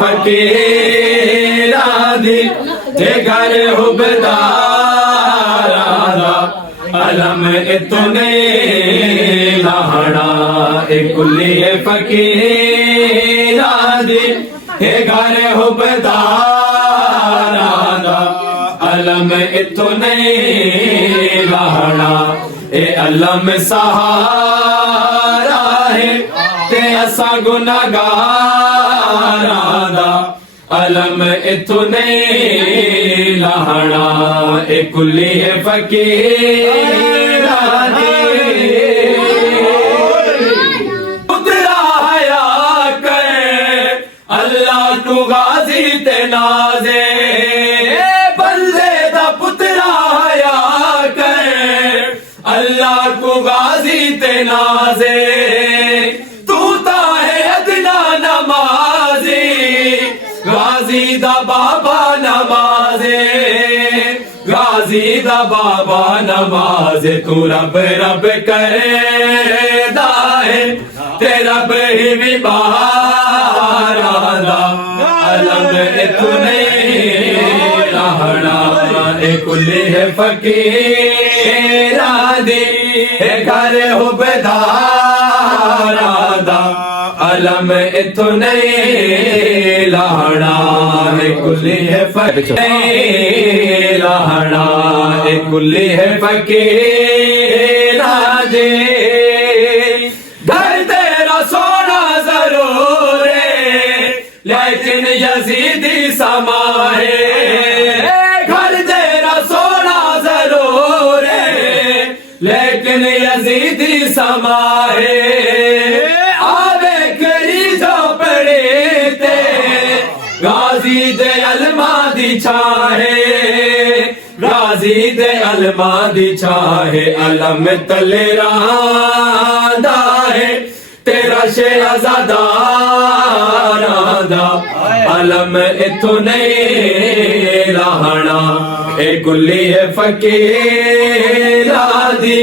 फकीरा दी ते घर हुबदारा दा अलम इतने लहड़ा कुली फकीरा दी ते घर हुबदारा दा अलम इतने लहड़ा अलम सहारा है ते असा गुनाहगारा दा अलम इतने लहड़ा कुली फकीरा दी पुतरा हया करे अल्लाह तू गाजी ते नाजे बंदे दा पुतरा हया करे अल्लाह तू गाजी ते नाजे गाजी दा बाबा नमाजे गाजी दा बाबा नमाजे तू रब रब करदा है ते रब ही भी बारा दा अलम इतने लहड़ा कुली फकीरा दी घर हुबदारा दा अलम इतने लहड़ा कुली लहड़ा कुली फकीरा दे घर तेरा सोना जरूर है लेकिन यजीदी समा है घर तेरा सोना जरूर है लेकिन यजीदी समा है गाजी दे अलमा दी छाहे गाजी दे अलमा दी छाहे अलम तले रांदा है तेरा शे आजादारा दा अलम इतने लहड़ा कुली फकीरा दी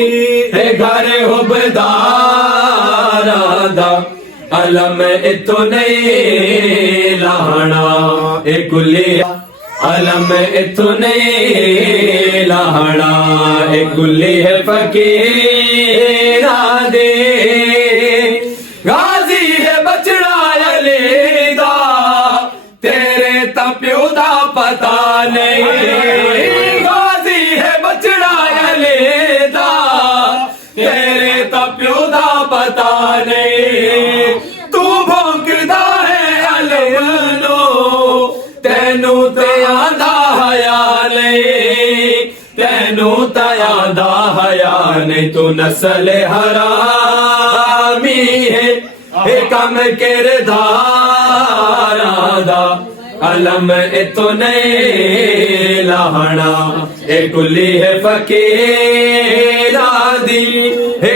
घर हुबदारा दा अलम इतने लहड़ा कुली अलम इतने लहड़ा कुली फकीरा दे गाजी है बचड़ा अलीदा तेरे तप्यो दा पता नहीं गाजी है बचड़ा अलीदा तेरे तप्यो दा पता नहीं तू भौंकदा है अलमनो तेनू ते आंदा हया नहीं तेनू ते आंदा हया नहीं तू नस्ल हरामी है कम किरदारा दा अलम इतने लहड़ा कुली फकीरा दी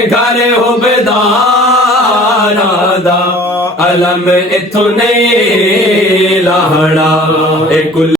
घर हुबदारा दा अलम इतने लहड़ा कुली